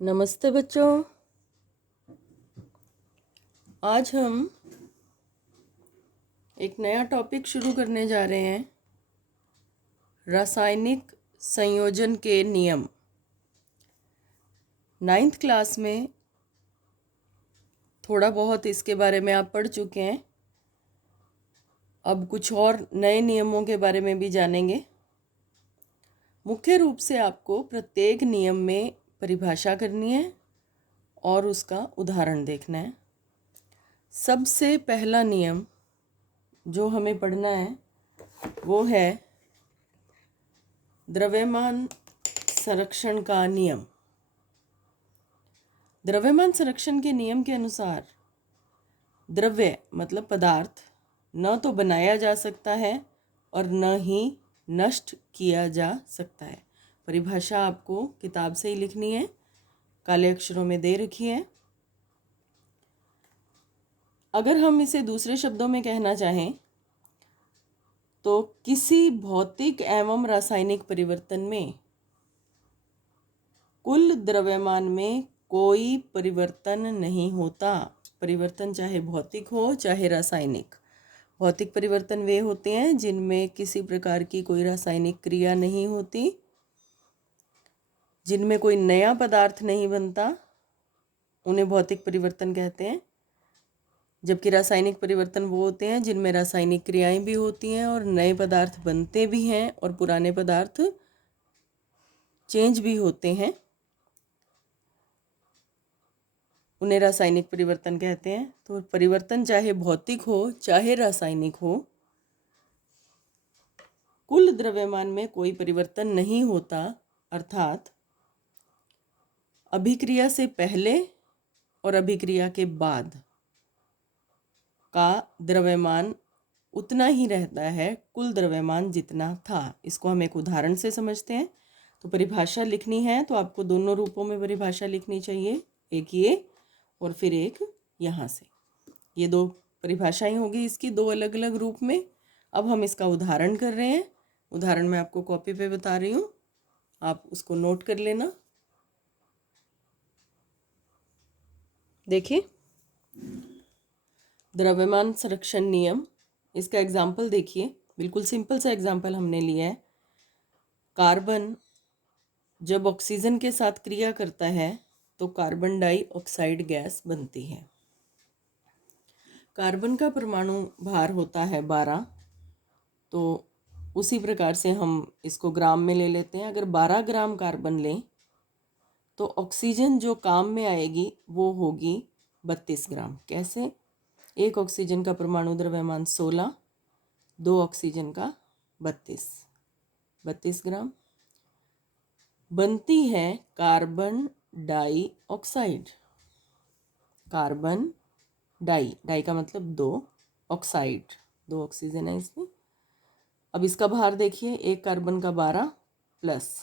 नमस्ते बच्चों। आज हम एक नया टॉपिक शुरू करने जा रहे हैं, रासायनिक संयोजन के नियम। 9th क्लास में थोड़ा बहुत इसके बारे में आप पढ़ चुके हैं। अब कुछ और नए नियमों के बारे में भी जानेंगे। मुख्य रूप से आपको प्रत्येक नियम में परिभाषा करनी है और उसका उदाहरण देखना है। सबसे पहला नियम जो हमें पढ़ना है वो है द्रव्यमान संरक्षण का नियम। द्रव्यमान संरक्षण के नियम के अनुसार द्रव्य मतलब पदार्थ न तो बनाया जा सकता है और न ही नष्ट किया जा सकता है। परिभाषा आपको किताब से ही लिखनी है, काले अक्षरों में दे रखी है। अगर हम इसे दूसरे शब्दों में कहना चाहें तो किसी भौतिक एवं रासायनिक परिवर्तन में कुल द्रव्यमान में कोई परिवर्तन नहीं होता। परिवर्तन चाहे भौतिक हो चाहे रासायनिक। भौतिक परिवर्तन वे होते हैं जिनमें किसी प्रकार की कोई रासायनिक क्रिया नहीं होती, जिनमें कोई नया पदार्थ नहीं बनता, उन्हें भौतिक परिवर्तन कहते हैं। जबकि रासायनिक परिवर्तन वो होते हैं जिनमें रासायनिक क्रियाएं भी होती हैं और नए पदार्थ बनते भी हैं और पुराने पदार्थ चेंज भी होते हैं, उन्हें रासायनिक परिवर्तन कहते हैं। तो परिवर्तन चाहे भौतिक हो चाहे रासायनिक हो, कुल द्रव्यमान में कोई परिवर्तन नहीं होता, अर्थात अभिक्रिया से पहले और अभिक्रिया के बाद का द्रव्यमान उतना ही रहता है कुल द्रव्यमान जितना था। इसको हम एक उदाहरण से समझते हैं। तो परिभाषा लिखनी है तो आपको दोनों रूपों में परिभाषा लिखनी चाहिए, एक ये और फिर एक यहाँ से। ये दो परिभाषाएं होगी इसकी, दो अलग अलग रूप में। अब हम इसका उदाहरण कर रहे हैं। उदाहरण मैं आपको कॉपी पे बता रही हूँ, आप उसको नोट कर लेना। देखिए, द्रव्यमान संरक्षण नियम, इसका एग्जाम्पल देखिए। बिल्कुल सिंपल सा एग्जाम्पल हमने लिया है। कार्बन जब ऑक्सीजन के साथ क्रिया करता है तो कार्बन डाइऑक्साइड गैस बनती है। कार्बन का परमाणु भार होता है 12, तो उसी प्रकार से हम इसको ग्राम में ले लेते हैं। अगर 12 ग्राम कार्बन लें तो ऑक्सीजन जो काम में आएगी वो होगी 32 ग्राम। कैसे? एक ऑक्सीजन का परमाणु द्रव्यमान 16, 2 ऑक्सीजन का 32 ग्राम बनती है कार्बन डाइऑक्साइड। कार्बन डाई का मतलब 2, ऑक्साइड 2 ऑक्सीजन है इसमें। अब इसका भार देखिए, एक कार्बन का 12 प्लस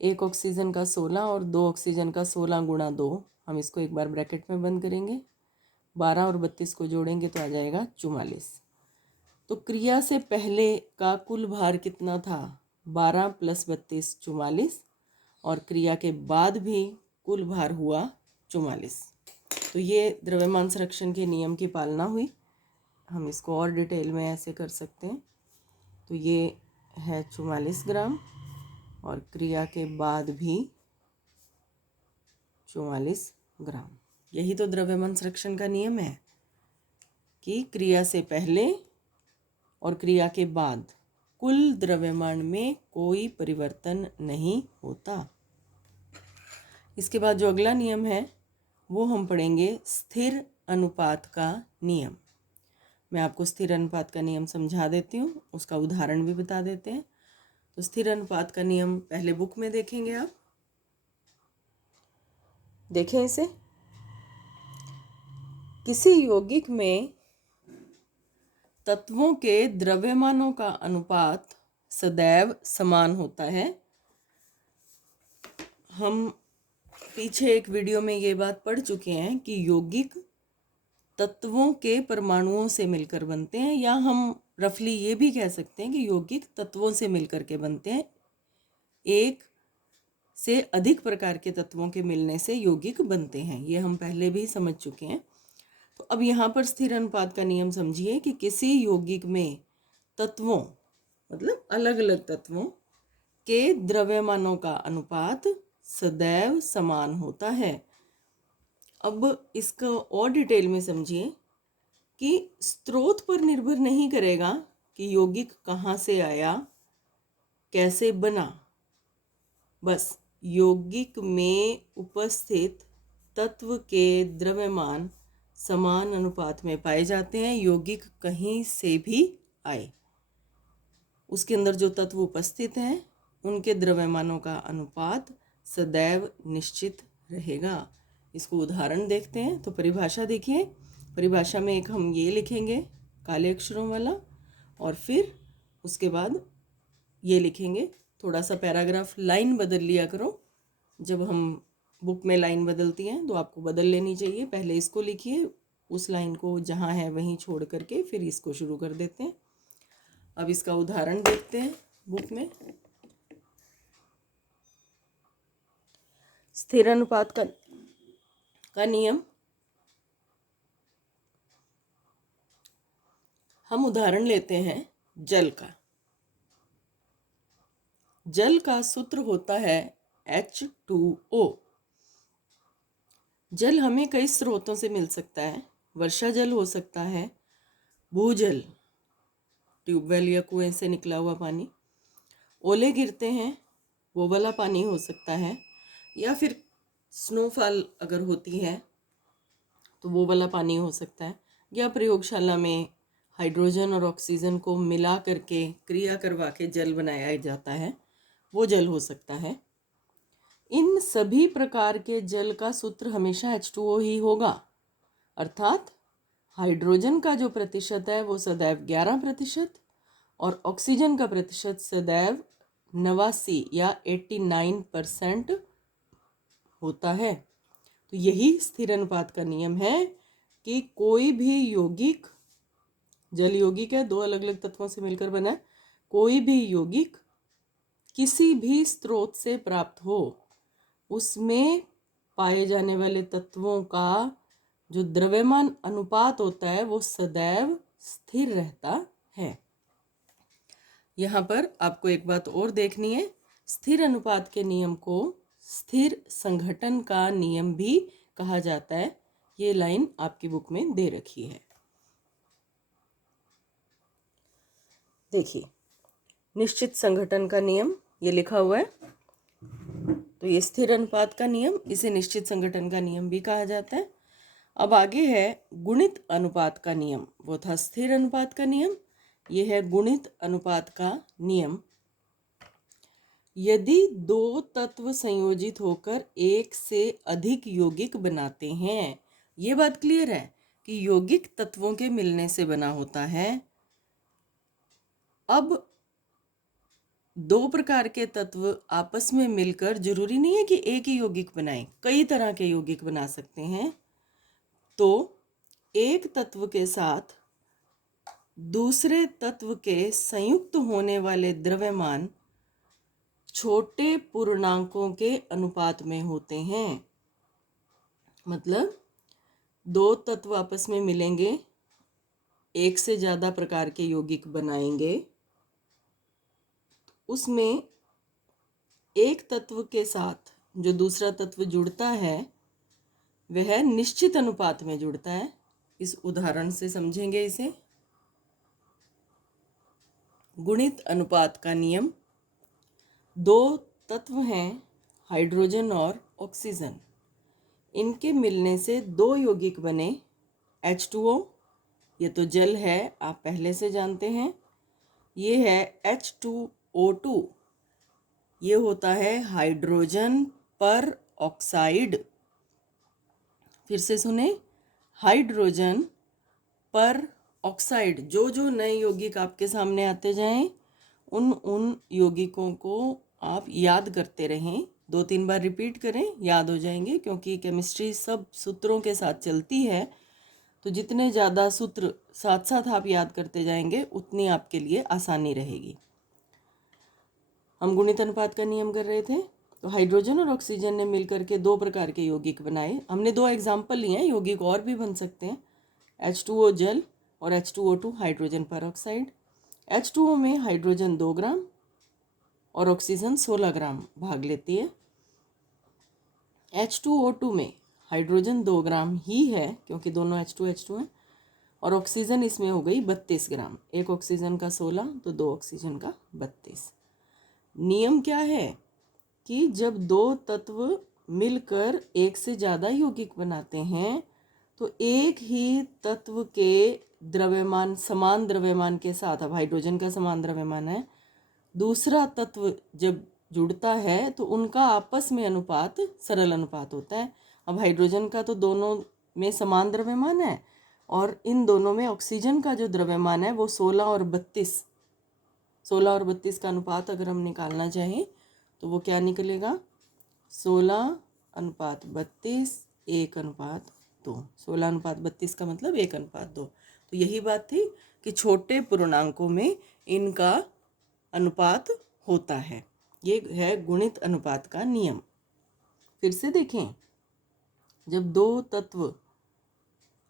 एक ऑक्सीजन का 16 और 2 ऑक्सीजन का 16 गुणा 2, हम इसको एक बार ब्रैकेट में बंद करेंगे। 12 और 32 को जोड़ेंगे तो आ जाएगा 44। तो क्रिया से पहले का कुल भार कितना था? 12 प्लस 32 44, और क्रिया के बाद भी कुल भार हुआ 44। तो ये द्रव्यमान संरक्षण के नियम की पालना हुई। हम इसको और डिटेल में ऐसे कर सकते हैं। तो ये है 44 ग्राम और क्रिया के बाद भी 44 ग्राम। यही तो द्रव्यमान संरक्षण का नियम है कि क्रिया से पहले और क्रिया के बाद कुल द्रव्यमान में कोई परिवर्तन नहीं होता। इसके बाद जो अगला नियम है वो हम पढ़ेंगे स्थिर अनुपात का नियम। मैं आपको स्थिर अनुपात का नियम समझा देती हूँ, उसका उदाहरण भी बता देते हैं। तो स्थिर अनुपात का नियम पहले बुक में देखेंगे आप, देखें इसे। किसी यौगिक में तत्वों के द्रव्यमानों का अनुपात सदैव समान होता है। हम पीछे एक वीडियो में ये बात पढ़ चुके हैं कि यौगिक तत्वों के परमाणुओं से मिलकर बनते हैं, या हम रफली ये भी कह सकते हैं कि यौगिक तत्वों से मिलकर के बनते हैं। एक से अधिक प्रकार के तत्वों के मिलने से यौगिक बनते हैं। ये हम पहले भी समझ चुके हैं। तो अब यहाँ पर स्थिर अनुपात का नियम समझिए कि किसी यौगिक में तत्वों मतलब अलग अलग तत्वों के द्रव्यमानों का अनुपात सदैव समान होता है। अब इसको और डिटेल में समझिए कि स्रोत पर निर्भर नहीं करेगा कि यौगिक कहाँ से आया, कैसे बना। बस यौगिक में उपस्थित तत्व के द्रव्यमान समान अनुपात में पाए जाते हैं। यौगिक कहीं से भी आए, उसके अंदर जो तत्व उपस्थित हैं उनके द्रव्यमानों का अनुपात सदैव निश्चित रहेगा। इसको उदाहरण देखते हैं। तो परिभाषा देखिए, परिभाषा में एक हम ये लिखेंगे काले अक्षरों वाला, और फिर उसके बाद ये लिखेंगे। थोड़ा सा पैराग्राफ लाइन बदल लिया करो, जब हम बुक में लाइन बदलती हैं तो आपको बदल लेनी चाहिए। पहले इसको लिखिए, उस लाइन को जहाँ है वहीं छोड़ करके फिर इसको शुरू कर देते हैं। अब इसका उदाहरण देखते हैं बुक में। स्थिर अनुपात का नियम, हम उदाहरण लेते हैं जल का। जल का सूत्र होता है H2O। जल हमें कई स्रोतों से मिल सकता है। वर्षा जल हो सकता है, भूजल ट्यूबवेल या कुएं से निकला हुआ पानी, ओले गिरते हैं वो वाला पानी हो सकता है, या फिर स्नोफॉल अगर होती है तो वो वाला पानी हो सकता है, या प्रयोगशाला में हाइड्रोजन और ऑक्सीजन को मिला करके क्रिया करवा के जल बनाया जाता है, वो जल हो सकता है। इन सभी प्रकार के जल का सूत्र हमेशा H2O ही होगा, अर्थात हाइड्रोजन का जो प्रतिशत है वो सदैव 11% और ऑक्सीजन का प्रतिशत सदैव 89 या 89% होता है। तो यही स्थिर अनुपात का नियम है कि कोई भी यौगिक, जल यौगिक है, दो अलग अलग तत्वों से मिलकर बना है, कोई भी यौगिक किसी भी स्रोत से प्राप्त हो, उसमें पाए जाने वाले तत्वों का जो द्रव्यमान अनुपात होता है वो सदैव स्थिर रहता है। यहाँ पर आपको एक बात और देखनी है, स्थिर अनुपात के नियम को स्थिर संघटन का नियम भी कहा जाता है। ये लाइन आपकी बुक में दे रखी है, देखिए। निश्चित संघटन का नियम ये लिखा हुआ है, तो ये स्थिर अनुपात का नियम, इसे निश्चित संघटन का नियम भी कहा जाता है। अब आगे है गुणित अनुपात का नियम। वो था स्थिर अनुपात का नियम, ये है गुणित अनुपात का नियम। यदि दो तत्व संयोजित होकर एक से अधिक यौगिक बनाते हैं, ये बात क्लियर है कि यौगिक तत्वों के मिलने से बना होता है। अब दो प्रकार के तत्व आपस में मिलकर जरूरी नहीं है कि एक ही यौगिक बनाएं, कई तरह के यौगिक बना सकते हैं। तो एक तत्व के साथ दूसरे तत्व के संयुक्त होने वाले द्रव्यमान छोटे पूर्णांकों के अनुपात में होते हैं। मतलब दो तत्व आपस में मिलेंगे, एक से ज़्यादा प्रकार के यौगिक बनाएंगे, उसमें एक तत्व के साथ जो दूसरा तत्व जुड़ता है वह निश्चित अनुपात में जुड़ता है। इस उदाहरण से समझेंगे इसे। गुणित अनुपात का नियम, दो तत्व हैं हाइड्रोजन और ऑक्सीजन, इनके मिलने से दो यौगिक बने H2O, ये तो जल है आप पहले से जानते हैं। ये है H2O2, ये होता है हाइड्रोजन पर ऑक्साइड। फिर से सुने, हाइड्रोजन पर ऑक्साइड। जो जो नए यौगिक आपके सामने आते जाएं उन यौगिकों को आप याद करते रहें, 2-3 बार रिपीट करें, याद हो जाएंगे। क्योंकि केमिस्ट्री सब सूत्रों के साथ चलती है, तो जितने ज़्यादा सूत्र साथ साथ आप याद करते जाएंगे उतनी आपके लिए आसानी रहेगी। हम गुणित अनुपात का नियम कर रहे थे। तो हाइड्रोजन और ऑक्सीजन ने मिलकर के दो प्रकार के यौगिक बनाए। हमने दो एग्जाम्पल लिए हैं, यौगिक और भी बन सकते हैं। H2O जल और H2O2 हाइड्रोजन परऑक्साइड। H2O में हाइड्रोजन 2 ग्राम और ऑक्सीजन 16 ग्राम भाग लेती है। H2O2 में हाइड्रोजन 2 ग्राम ही है क्योंकि दोनों H2 हैं, और ऑक्सीजन इसमें हो गई 32 ग्राम। एक ऑक्सीजन का 16 तो दो ऑक्सीजन का 32। नियम क्या है कि जब दो तत्व मिलकर एक से ज़्यादा यौगिक बनाते हैं तो एक ही तत्व के द्रव्यमान समान द्रव्यमान के साथ, अब हाइड्रोजन का समान द्रव्यमान है, दूसरा तत्व जब जुड़ता है तो उनका आपस में अनुपात सरल अनुपात होता है। अब हाइड्रोजन का तो दोनों में समान द्रव्यमान है और इन दोनों में ऑक्सीजन का जो द्रव्यमान है वो 16 और 32, 16 और 32 का अनुपात अगर हम निकालना चाहें तो वो क्या निकलेगा, 16:32 1:2। 16:32 का मतलब 1:2। तो यही बात थी कि छोटे पूर्णांकों में इनका अनुपात होता है। ये है गुणित अनुपात का नियम। फिर से देखें, जब दो तत्व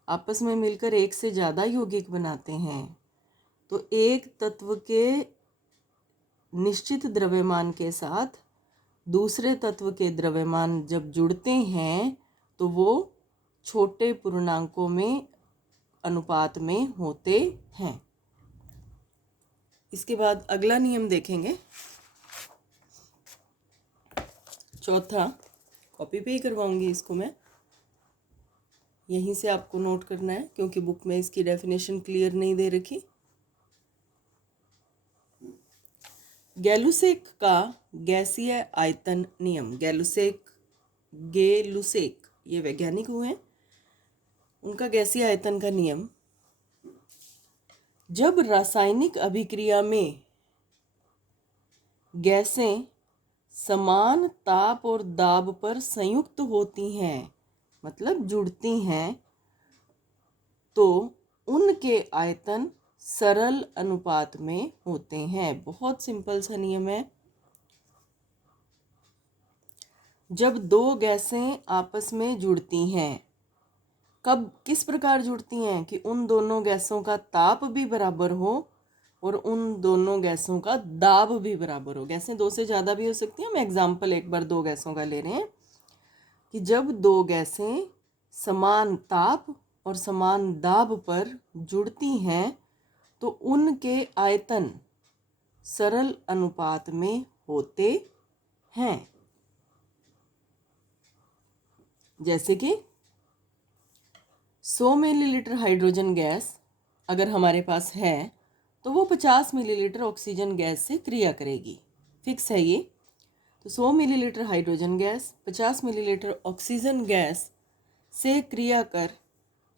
आपस में मिलकर एक से ज़्यादा यौगिक बनाते हैं तो एक तत्व के निश्चित द्रव्यमान के साथ दूसरे तत्व के द्रव्यमान जब जुड़ते हैं तो वो छोटे पूर्णांकों में अनुपात में होते हैं। इसके बाद अगला नियम देखेंगे, चौथा। कॉपी पे ही करवाऊंगी इसको मैं, यहीं से आपको नोट करना है क्योंकि बुक में इसकी डेफिनेशन क्लियर नहीं दे रखी। गैलुसेक का गैसीय आयतन नियम। गेलुसेक ये वैज्ञानिक हुए हैं। उनका गैसीय आयतन का नियम, जब रासायनिक अभिक्रिया में गैसें समान ताप और दाब पर संयुक्त होती हैं, मतलब जुड़ती हैं, तो उनके आयतन सरल अनुपात में होते हैं। बहुत सिंपल सा नियम है। जब दो गैसें आपस में जुड़ती हैं, कब किस प्रकार जुड़ती हैं कि उन दोनों गैसों का ताप भी बराबर हो और उन दोनों गैसों का दाब भी बराबर हो। गैसें दो से ज़्यादा भी हो सकती हैं। हम एग्जाम्पल एक बार दो गैसों का ले रहे हैं कि जब दो गैसें समान ताप और समान दाब पर जुड़ती हैं तो उनके आयतन सरल अनुपात में होते हैं। जैसे कि 100 मिलीलीटर हाइड्रोजन गैस अगर हमारे पास है तो वो 50 मिलीलीटर ऑक्सीजन गैस से क्रिया करेगी। फिक्स है ये। तो 100 millilitre hydrogen gas 50 millilitre oxygen gas से क्रिया कर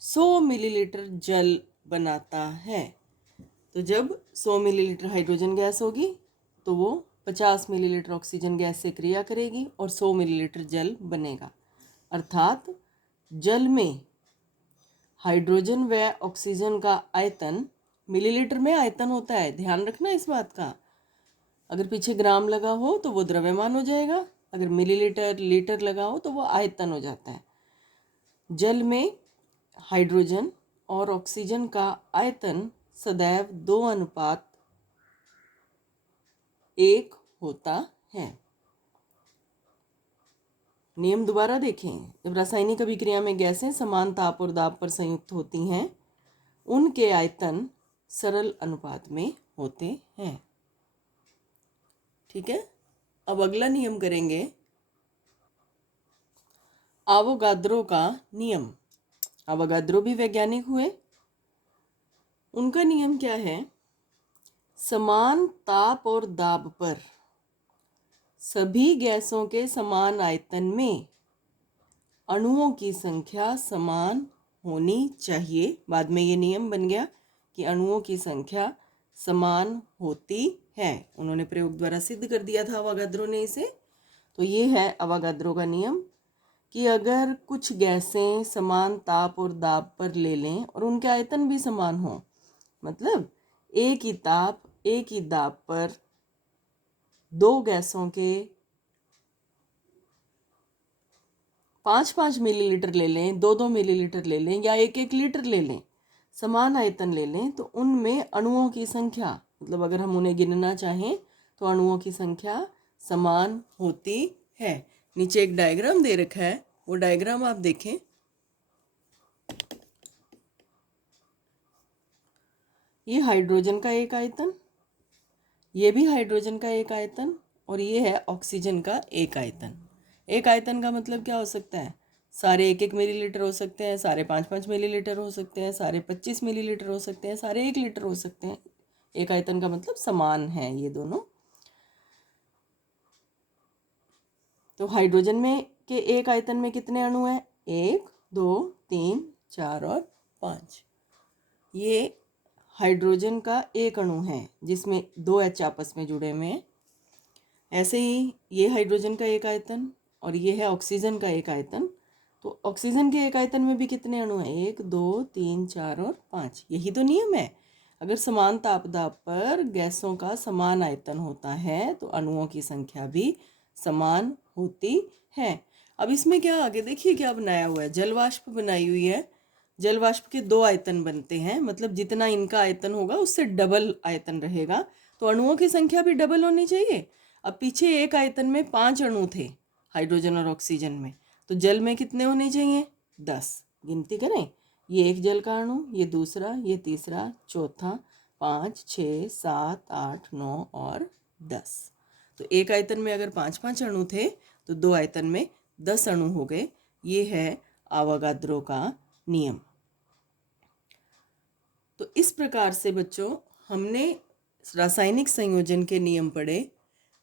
100 मिलीलीटर जल बनाता है। तो जब 100 मिलीलीटर हाइड्रोजन गैस होगी तो वो 50 मिलीलीटर ऑक्सीजन गैस से क्रिया करेगी और 100 मिलीलीटर जल बनेगा। अर्थात जल में हाइड्रोजन व ऑक्सीजन का आयतन मिलीलीटर में आयतन होता है, ध्यान रखना इस बात का। अगर पीछे ग्राम लगा हो तो वो द्रव्यमान हो जाएगा, अगर मिलीलीटर लीटर लगा हो तो वो आयतन हो जाता है। जल में हाइड्रोजन और ऑक्सीजन का आयतन सदैव 2:1 होता है। नियम दोबारा देखें, जब रासायनिक अभिक्रिया में गैसें समान ताप और दाब पर संयुक्त होती हैं उनके आयतन सरल अनुपात में होते हैं। ठीक है। अब अगला नियम करेंगे, आवोगाद्रो का नियम। आवोगाद्रो भी वैज्ञानिक हुए। उनका नियम क्या है, समान ताप और दाब पर सभी गैसों के समान आयतन में अणुओं की संख्या समान होनी चाहिए। बाद में ये नियम बन गया कि अणुओं की संख्या समान होती है। उन्होंने प्रयोग द्वारा सिद्ध कर दिया था अवोगाद्रो ने इसे। तो ये है अवोगाद्रो का नियम कि अगर कुछ गैसें समान ताप और दाब पर ले लें और उनके आयतन भी समान हो, मतलब एक ही ताप एक ही दाब पर दो गैसों के 5-5 मिलीलीटर ले लें, 2-2 मिलीलीटर ले लें या 1-1 लीटर ले लें, समान आयतन ले लें, तो उनमें अणुओं की संख्या, मतलब अगर हम उन्हें गिनना चाहें तो अणुओं की संख्या समान होती है। नीचे एक डायग्राम दे रखा है, वो डायग्राम आप देखें। ये हाइड्रोजन का एक आयतन, ये भी हाइड्रोजन का एक आयतन, और ये है ऑक्सीजन का एक आयतन। एक आयतन का मतलब क्या हो सकता है? सारे 1-1 मिलीलीटर हो सकते हैं, सारे 5-5 मिलीलीटर हो सकते हैं, सारे 25 मिलीलीटर हो सकते हैं, सारे 1 लीटर हो सकते हैं। एक आयतन का मतलब समान है ये दोनों। तो हाइड्रोजन में के एक आयतन में कितने अणु हैं? 1, 2, 3, 4 और 5। ये हाइड्रोजन का एक अणु है जिसमें 2 H आपस में जुड़े हुए हैं। ऐसे ही ये हाइड्रोजन का एक आयतन और ये है ऑक्सीजन का एक आयतन। तो ऑक्सीजन के एक आयतन में भी कितने अणु हैं? 1, 2, 3, 4 और 5। यही तो नियम है। अगर समान तापदाब पर गैसों का समान आयतन होता है तो अणुओं की संख्या भी समान होती है। अब इसमें क्या आगे देखिए क्या बनाया हुआ है, जल वाष्प बनाई हुई है। जल वाष्प के 2 आयतन बनते हैं, मतलब जितना इनका आयतन होगा उससे डबल आयतन रहेगा, तो अणुओं की संख्या भी डबल होनी चाहिए। अब पीछे एक आयतन में 5 अणु थे हाइड्रोजन और ऑक्सीजन में, तो जल में कितने होने चाहिए? 10। गिनती करें, ये एक जल का अणु, ये दूसरा, ये तीसरा, चौथा, 5, 6, 7, 8, 9 और 10। तो एक आयतन में अगर 5-5 अणु थे तो 2 आयतन में 10 अणु हो गए। ये है आवागाद्रो का नियम। तो इस प्रकार से बच्चों हमने रासायनिक संयोजन के नियम पढ़े।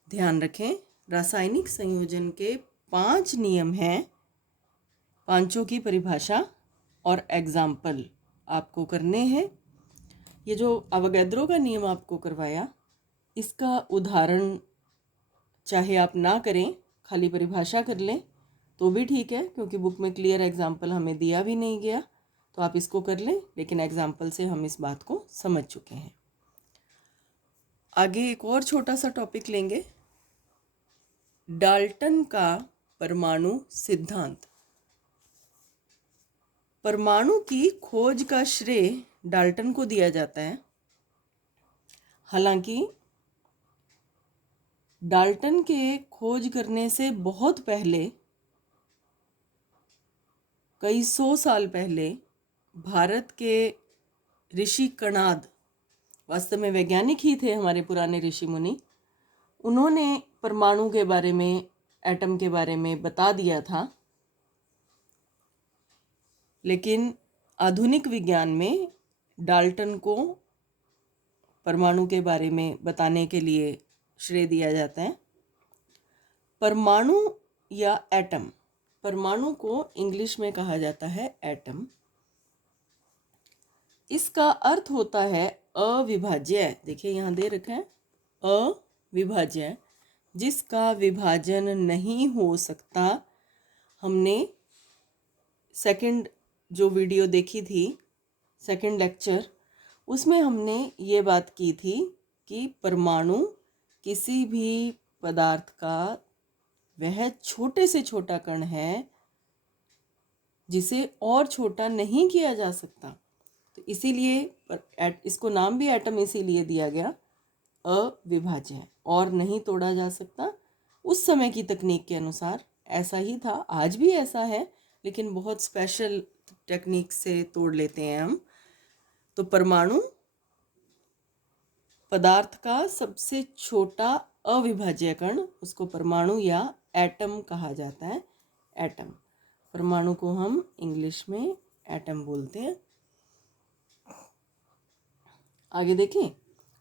ध्यान रखें, रासायनिक संयोजन के 5 नियम हैं। पांचों की परिभाषा और एग्जाम्पल आपको करने हैं। ये जो अवोगाद्रो का नियम आपको करवाया, इसका उदाहरण चाहे आप ना करें, खाली परिभाषा कर लें तो भी ठीक है, क्योंकि बुक में क्लियर एग्जाम्पल हमें दिया भी नहीं गया, तो आप इसको कर लें, लेकिन एग्जाम्पल से हम इस बात को समझ चुके हैं। आगे एक और छोटा सा टॉपिक लेंगे, डाल्टन का परमाणु सिद्धांत। परमाणु की खोज का श्रेय डाल्टन को दिया जाता है। हालांकि डाल्टन के खोज करने से बहुत पहले, कई 100 साल पहले, भारत के ऋषि कणाद, वास्तव में वैज्ञानिक ही थे हमारे पुराने ऋषि मुनि, उन्होंने परमाणु के बारे में, एटम के बारे में बता दिया था। लेकिन आधुनिक विज्ञान में डाल्टन को परमाणु के बारे में बताने के लिए श्रेय दिया जाता है। परमाणु या एटम, परमाणु को इंग्लिश में कहा जाता है एटम। इसका अर्थ होता है अविभाज्य। देखिए यहाँ दे रखा है अविभाज्य, जिसका विभाजन नहीं हो सकता। हमने सेकंड जो वीडियो देखी थी, सेकंड लेक्चर, उसमें हमने ये बात की थी कि परमाणु किसी भी पदार्थ का वह छोटे से छोटा कण है जिसे और छोटा नहीं किया जा सकता। तो इसीलिए इसको नाम भी एटम इसीलिए दिया गया, अविभाज्य, और नहीं तोड़ा जा सकता। उस समय की तकनीक के अनुसार ऐसा ही था, आज भी ऐसा है, लेकिन बहुत स्पेशल टेक्निक से तोड़ लेते हैं हम। तो परमाणु पदार्थ का सबसे छोटा अविभाज्य कण, उसको परमाणु या एटम कहा जाता है। एटम, परमाणु को हम इंग्लिश में एटम बोलते हैं। आगे देखें,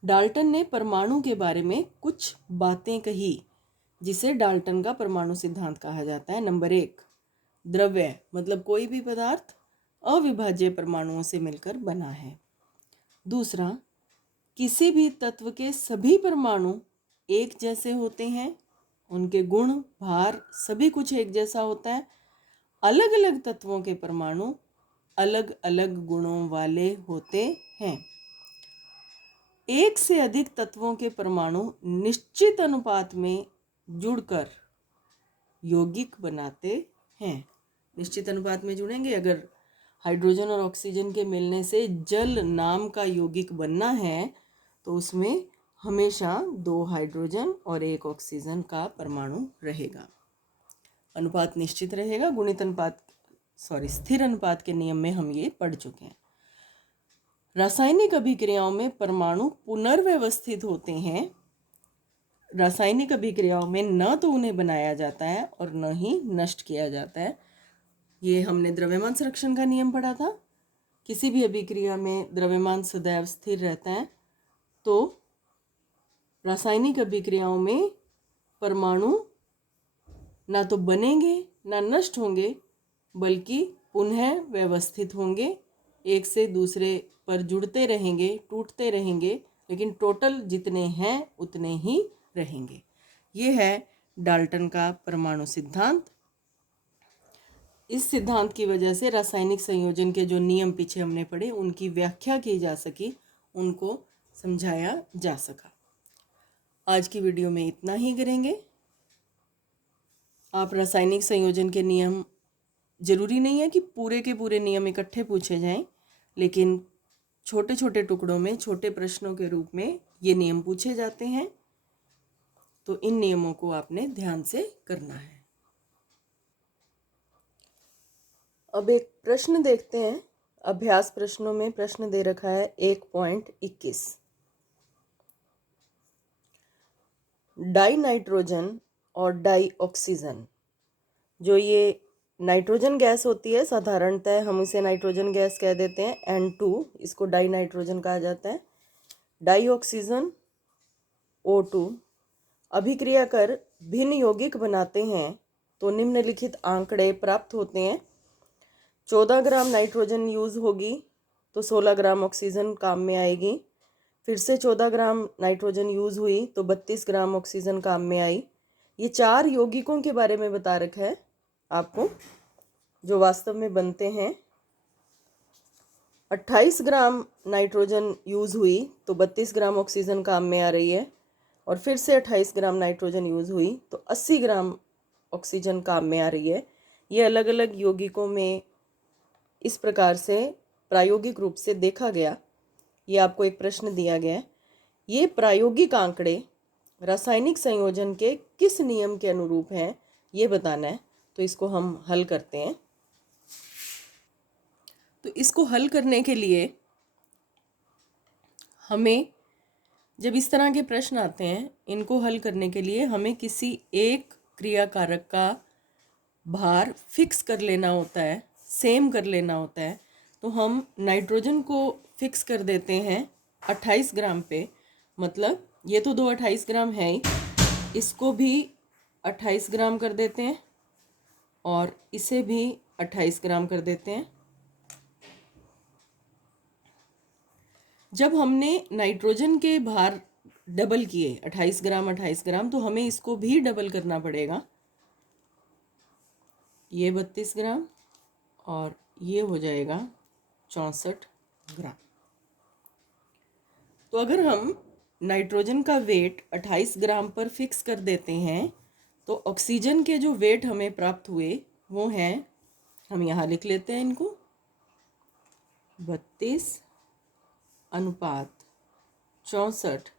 डाल्टन ने परमाणु के बारे में कुछ बातें कही जिसे डाल्टन का परमाणु सिद्धांत कहा जाता है। नंबर 1, द्रव्य, मतलब कोई भी पदार्थ अविभाज्य परमाणुओं से मिलकर बना है। दूसरा, किसी भी तत्व के सभी परमाणु एक जैसे होते हैं, उनके गुण, भार, सभी कुछ एक जैसा होता है। अलग अलग तत्वों के परमाणु अलग अलग गुणों वाले होते हैं। एक से अधिक तत्वों के परमाणु निश्चित अनुपात में जुड़कर यौगिक बनाते हैं। निश्चित अनुपात में जुड़ेंगे। अगर हाइड्रोजन और ऑक्सीजन के मिलने से जल नाम का यौगिक बनना है तो उसमें हमेशा 2 हाइड्रोजन और 1 ऑक्सीजन का परमाणु रहेगा। अनुपात निश्चित रहेगा। स्थिर अनुपात के नियम में हम ये पढ़ चुके हैं। रासायनिक अभिक्रियाओं में परमाणु पुनर्व्यवस्थित होते हैं। रासायनिक अभिक्रियाओं में न तो उन्हें बनाया जाता है और न ही नष्ट किया जाता है। ये हमने द्रव्यमान संरक्षण का नियम पढ़ा था। किसी भी अभिक्रिया में द्रव्यमान सदैव स्थिर रहता है। तो रासायनिक अभिक्रियाओं में परमाणु ना तो बनेंगे ना नष्ट होंगे, बल्कि पुनः व्यवस्थित होंगे, एक से दूसरे पर जुड़ते रहेंगे, टूटते रहेंगे, लेकिन टोटल जितने हैं उतने ही रहेंगे। ये है डाल्टन का परमाणु सिद्धांत। इस सिद्धांत की वजह से रासायनिक संयोजन के जो नियम पीछे हमने पढ़े उनकी व्याख्या की जा सकी, उनको समझाया जा सका। आज की वीडियो में इतना ही करेंगे। आप रासायनिक संयोजन के नियम, जरूरी नहीं है कि पूरे के पूरे नियम इकट्ठे पूछे जाएं, लेकिन छोटे छोटे टुकड़ों में छोटे प्रश्नों के रूप में ये नियम पूछे जाते हैं। तो इन नियमों को आपने ध्यान से करना है। अब एक प्रश्न देखते हैं। अभ्यास प्रश्नों में प्रश्न दे रखा है 1.21। डाई नाइट्रोजन और डाई ऑक्सीजन, जो ये नाइट्रोजन गैस होती है, साधारणतः हम इसे नाइट्रोजन गैस कह देते हैं N2, इसको डाई नाइट्रोजन कहा जाता है। डाई ऑक्सीजन O2 अभिक्रिया कर भिन्न यौगिक बनाते हैं तो निम्नलिखित आंकड़े प्राप्त होते हैं। 14 ग्राम नाइट्रोजन यूज़ होगी तो 16 ग्राम ऑक्सीजन काम में आएगी। फिर से 14 ग्राम नाइट्रोजन यूज़ हुई तो 32 ग्राम ऑक्सीजन काम में आई। ये 4 यौगिकों के बारे में बता रखा है आपको, जो वास्तव में बनते हैं। 28 ग्राम नाइट्रोजन यूज़ हुई तो 32 ग्राम ऑक्सीजन काम में आ रही है, और फिर से 28 ग्राम नाइट्रोजन यूज़ हुई तो 80 ग्राम ऑक्सीजन काम में आ रही है। ये अलग अलग यौगिकों में इस प्रकार से प्रायोगिक रूप से देखा गया। ये आपको एक प्रश्न दिया गया है। ये प्रायोगिक आंकड़े रासायनिक संयोजन के किस नियम के अनुरूप हैं, ये बताना है। तो इसको हम हल करते हैं। तो इसको हल करने के लिए हमें, जब इस तरह के प्रश्न आते हैं, इनको हल करने के लिए हमें किसी एक क्रिया कारक का भार फिक्स कर लेना होता है, सेम कर लेना होता है। तो हम नाइट्रोजन को फिक्स कर देते हैं 28 ग्राम पे, मतलब ये तो 28 ग्राम है ही, इसको भी 28 ग्राम कर देते हैं और इसे भी 28 ग्राम कर देते हैं। जब हमने नाइट्रोजन के भार डबल किए 28 ग्राम, तो हमें इसको भी डबल करना पड़ेगा। ये 32 ग्राम और ये हो जाएगा 64 ग्राम। तो अगर हम नाइट्रोजन का वेट 28 ग्राम पर फिक्स कर देते हैं तो ऑक्सीजन के जो वेट हमें प्राप्त हुए वो हैं, हम यहाँ लिख लेते हैं इनको, 32 अनुपात 64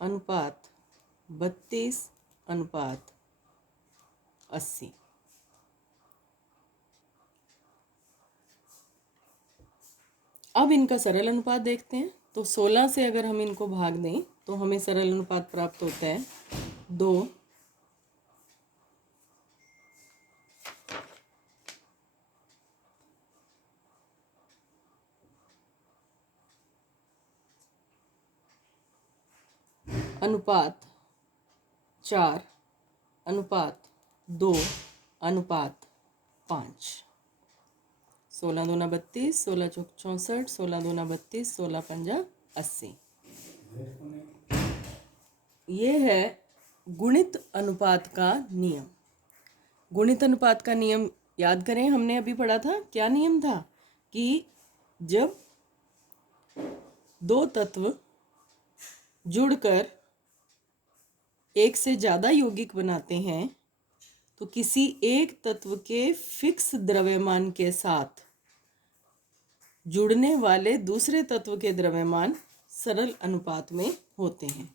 अनुपात 32 अनुपात 80। अब इनका सरल अनुपात देखते हैं। तो 16 से अगर हम इनको भाग दें तो हमें सरल अनुपात प्राप्त होता है 2 अनुपात 4 अनुपात 2 अनुपात 5। 16 दूना 32, 16 चौक 64, 16 दूना 32, 16 पंजा 80। ये है गुणित अनुपात का नियम। गुणित अनुपात का नियम याद करें, हमने अभी पढ़ा था। क्या नियम था कि जब दो तत्व जुड़कर एक से ज़्यादा यौगिक बनाते हैं तो किसी एक तत्व के फिक्स द्रव्यमान के साथ जुड़ने वाले दूसरे तत्व के द्रव्यमान सरल अनुपात में होते हैं।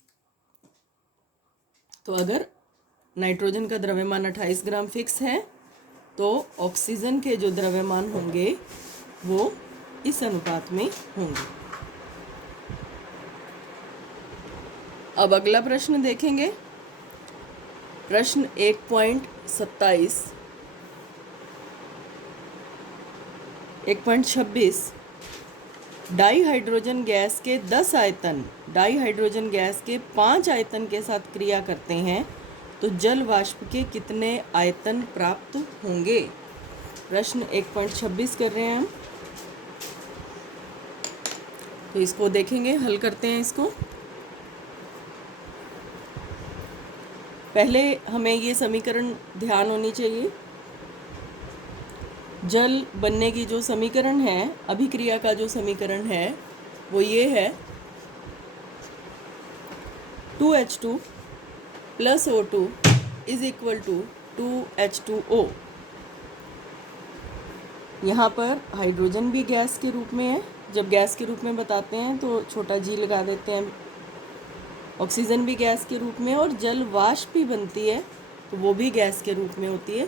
तो अगर नाइट्रोजन का द्रव्यमान 28 ग्राम फिक्स है तो ऑक्सीजन के जो द्रव्यमान होंगे वो इस अनुपात में होंगे। अब अगला प्रश्न देखेंगे। प्रश्न 1.27 1.26 डाई हाइड्रोजन गैस के 10 आयतन डाई हाइड्रोजन गैस के 5 आयतन के साथ क्रिया करते हैं तो जल वाष्प के कितने आयतन प्राप्त होंगे। प्रश्न 1.26 कर रहे हैं हम, तो इसको देखेंगे, हल करते हैं इसको। पहले हमें ये समीकरण ध्यान होनी चाहिए। जल बनने की जो समीकरण है, अभिक्रिया का जो समीकरण है वो ये है 2H2 + O2 = 2H2O। यहाँ पर हाइड्रोजन भी गैस के रूप में है, जब गैस के रूप में बताते हैं तो छोटा जी लगा देते हैं। ऑक्सीजन भी गैस के रूप में, और जल वाष्प भी बनती है तो वो भी गैस के रूप में होती है।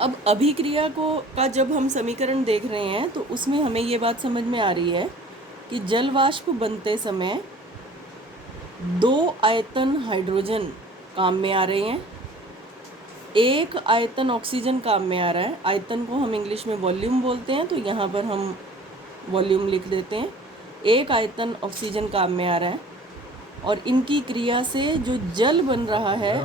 अब अभिक्रिया का जब हम समीकरण देख रहे हैं तो उसमें हमें ये बात समझ में आ रही है कि जल वाष्प बनते समय 2 आयतन हाइड्रोजन काम में आ रहे हैं, 1 आयतन ऑक्सीजन काम में आ रहा है। आयतन को हम इंग्लिश में वॉल्यूम बोलते हैं, तो यहाँ पर हम वॉल्यूम लिख देते हैं। 1 आयतन ऑक्सीजन काम में आ रहा है, और इनकी क्रिया से जो जल बन रहा है,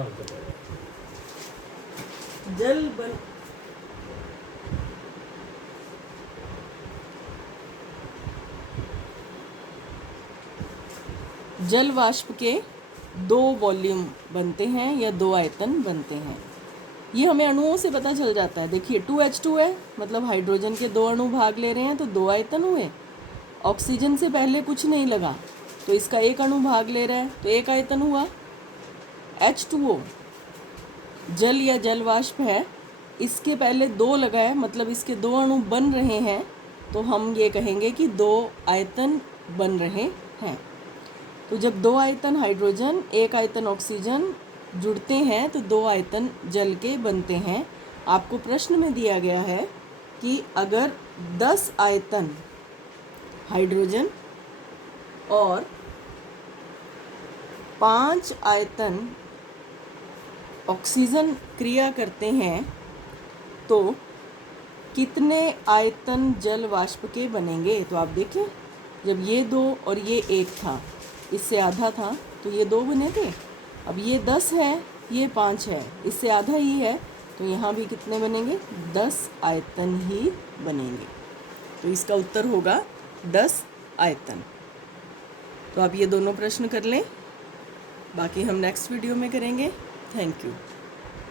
जल वाष्प के 2 वॉल्यूम बनते हैं या 2 आयतन बनते हैं। ये हमें अणुओं से पता चल जाता है। देखिए 2H2 है, मतलब हाइड्रोजन के 2 अणु भाग ले रहे हैं तो 2 आयतन हुए। ऑक्सीजन से पहले कुछ नहीं लगा तो इसका 1 अणु भाग ले रहा है तो 1 आयतन हुआ। H2O जल या जल वाष्प है, इसके पहले 2 लगा है, मतलब इसके 2 अणु बन रहे हैं, तो हम ये कहेंगे कि 2 आयतन बन रहे हैं। तो जब 2 आयतन हाइड्रोजन 1 आयतन ऑक्सीजन जुड़ते हैं तो 2 आयतन जल के बनते हैं। आपको प्रश्न में दिया गया है कि अगर 10 आयतन हाइड्रोजन और 5 आयतन ऑक्सीजन क्रिया करते हैं तो कितने आयतन जल वाष्प के बनेंगे। तो आप देखिए, जब ये 2 और ये 1 था, इससे आधा था तो ये 2 बने थे। अब ये 10 है, ये 5 है, इससे आधा ही है, तो यहाँ भी कितने बनेंगे, 10 आयतन ही बनेंगे। तो इसका उत्तर होगा 10 आयतन। तो आप ये दोनों प्रश्न कर लें, बाकी हम नेक्स्ट वीडियो में करेंगे। Thank you.